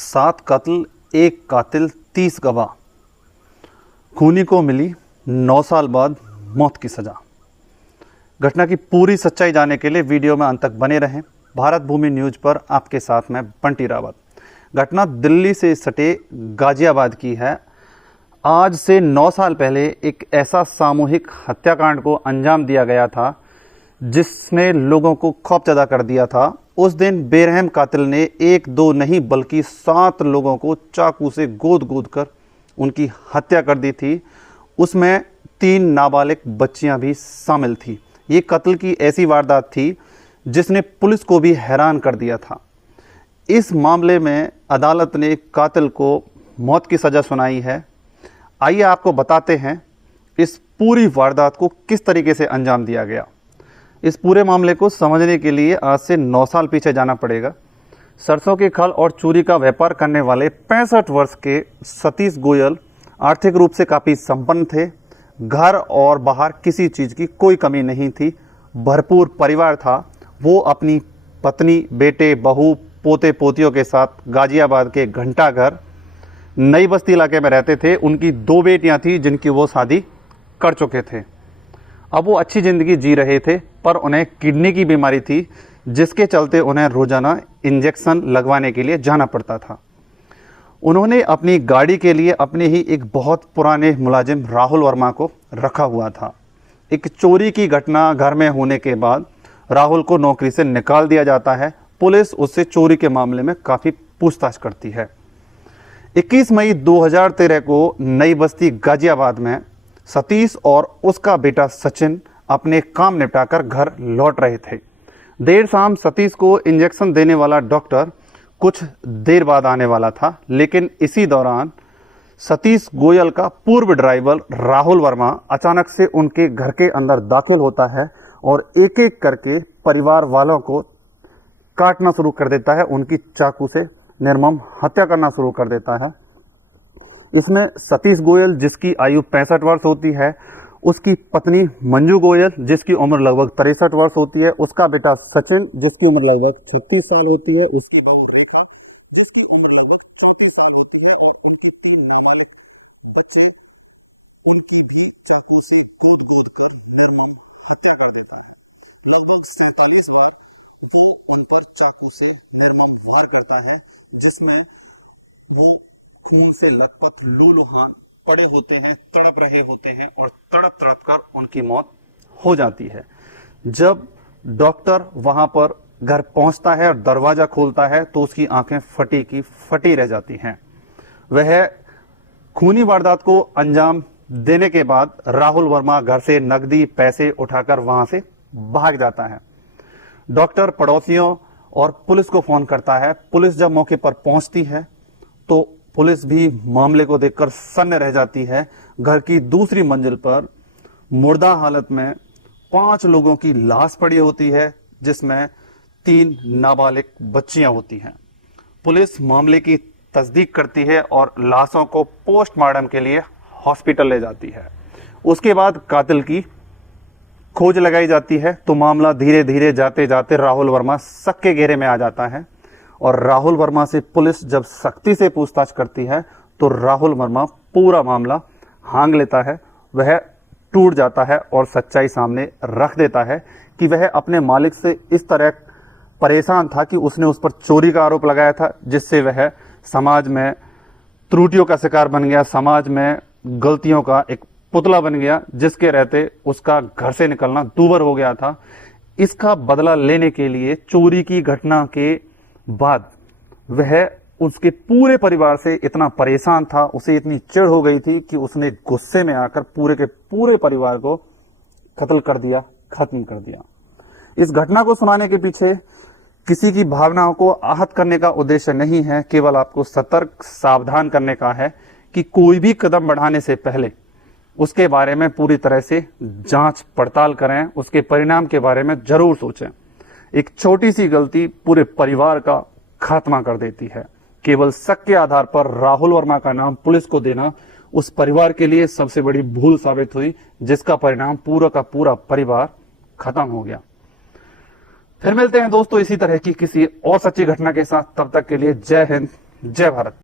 7 कत्ल, 1 कातिल, 30 गवाह। खूनी को मिली 9 साल बाद मौत की सज़ा। घटना की पूरी सच्चाई जानने के लिए वीडियो में अंत तक बने रहें। भारत भूमि न्यूज पर आपके साथ मैं बंटी रावत। घटना दिल्ली से सटे गाजियाबाद की है। आज से 9 साल पहले एक ऐसा सामूहिक हत्याकांड को अंजाम दिया गया था जिसने लोगों को खौफजदा कर दिया था। उस दिन बेरहम कातिल ने 1-2 नहीं बल्कि 7 लोगों को चाकू से गोद कर उनकी हत्या कर दी थी। उसमें 3 नाबालिग बच्चियां भी शामिल थी। ये कत्ल की ऐसी वारदात थी जिसने पुलिस को भी हैरान कर दिया था। इस मामले में अदालत ने कातिल को मौत की सज़ा सुनाई है। आइए आपको बताते हैं इस पूरी वारदात को किस तरीके से अंजाम दिया गया। इस पूरे मामले को समझने के लिए आज से 9 साल पीछे जाना पड़ेगा। सरसों के खल और चूरी का व्यापार करने वाले 65 वर्ष के सतीश गोयल आर्थिक रूप से काफ़ी संपन्न थे। घर और बाहर किसी चीज़ की कोई कमी नहीं थी, भरपूर परिवार था। वो अपनी पत्नी, बेटे, बहू, पोते पोतियों के साथ गाजियाबाद के घंटा घर नई बस्ती इलाके में रहते थे। उनकी 2 बेटियां थी जिनकी वो शादी कर चुके थे। अब वो अच्छी ज़िंदगी जी रहे थे, पर उन्हें किडनी की बीमारी थी जिसके चलते उन्हें रोज़ाना इंजेक्शन लगवाने के लिए जाना पड़ता था। उन्होंने अपनी गाड़ी के लिए अपने ही एक बहुत पुराने मुलाजिम राहुल वर्मा को रखा हुआ था। एक चोरी की घटना घर में होने के बाद राहुल को नौकरी से निकाल दिया जाता है। पुलिस उससे चोरी के मामले में काफ़ी पूछताछ करती है। 21 मई 2013 को नई बस्ती गाजियाबाद में सतीश और उसका बेटा सचिन अपने काम निपटाकर घर लौट रहे थे। देर शाम सतीश को इंजेक्शन देने वाला डॉक्टर कुछ देर बाद आने वाला था, लेकिन इसी दौरान सतीश गोयल का पूर्व ड्राइवर राहुल वर्मा अचानक से उनके घर के अंदर दाखिल होता है और एक एक करके परिवार वालों को काटना शुरू कर देता है। उनकी चाकू से निर्मम हत्या करना शुरू कर देता है। इसमें सतीश गोयल जिसकी आयु 65 वर्ष होती है, उसकी पत्नी मंजू गोयल जिसकी उम्र लगभग 63 वर्ष होती है, उसका बेटा सचिन जिसकी उम्र लगभग 36 साल होती है, उसकी बहू रेखा जिसकी उम्र लगभग 34 साल होती है और उनकी 3 नाबालिग बच्चे, उनकी भी चाकू से गोद कर निर्मम हत्या कर देता है। लगभग 47 बार वो उन पर चाकू से निर्मम वार करता है, जिसमें वो खून से लथपथ लूलुहान पड़े होते हैं, तड़प रहे होते हैं और तड़प कर उनकी मौत हो जाती है। जब डॉक्टर वहां पर घर पहुंचता है और दरवाज़ा खोलता है तो उसकी आंखें फटी की फटी रह जाती हैं। वह खूनी वारदात को अंजाम देने के बाद राहुल वर्मा घर से नकदी पैसे उठाकर वहां से भाग जाता है। डॉक्टर पड़ोसियों और पुलिस को फ़ोन करता है। पुलिस जब मौके पर पहुंचती है तो पुलिस भी मामले को देखकर सन्न रह जाती है। घर की दूसरी मंजिल पर मुर्दा हालत में 5 लोगों की लाश पड़ी होती है, जिसमें 3 नाबालिग बच्चियां होती हैं। पुलिस मामले की तस्दीक करती है और लाशों को पोस्टमार्टम के लिए हॉस्पिटल ले जाती है। उसके बाद कातिल की खोज लगाई जाती है तो मामला धीरे धीरे जाते जाते राहुल वर्मा शक के घेरे में आ जाता है और राहुल वर्मा से पुलिस जब सख्ती से पूछताछ करती है तो राहुल वर्मा पूरा मामला हाँग लेता है। वह टूट जाता है और सच्चाई सामने रख देता है कि वह अपने मालिक से इस तरह परेशान था कि उसने उस पर चोरी का आरोप लगाया था, जिससे वह समाज में त्रुटियों का शिकार बन गया, समाज में गलतियों का एक पुतला बन गया, जिसके रहते उसका घर से निकलना दूभर हो गया था। इसका बदला लेने के लिए चोरी की घटना के बाद वह उसके पूरे परिवार से इतना परेशान था, उसे इतनी चिढ़ हो गई थी कि उसने गुस्से में आकर पूरे के पूरे परिवार को कत्ल कर दिया, खत्म कर दिया। इस घटना को सुनाने के पीछे किसी की भावनाओं को आहत करने का उद्देश्य नहीं है, केवल आपको सतर्क सावधान करने का है कि कोई भी कदम बढ़ाने से पहले उसके बारे में पूरी तरह से जांच पड़ताल करें, उसके परिणाम के बारे में जरूर सोचें। एक छोटी सी गलती पूरे परिवार का खात्मा कर देती है। केवल शक के आधार पर राहुल वर्मा का नाम पुलिस को देना उस परिवार के लिए सबसे बड़ी भूल साबित हुई, जिसका परिणाम पूरा का पूरा परिवार खत्म हो गया। फिर मिलते हैं दोस्तों इसी तरह की किसी और सच्ची घटना के साथ। तब तक के लिए जय हिंद, जय भारत।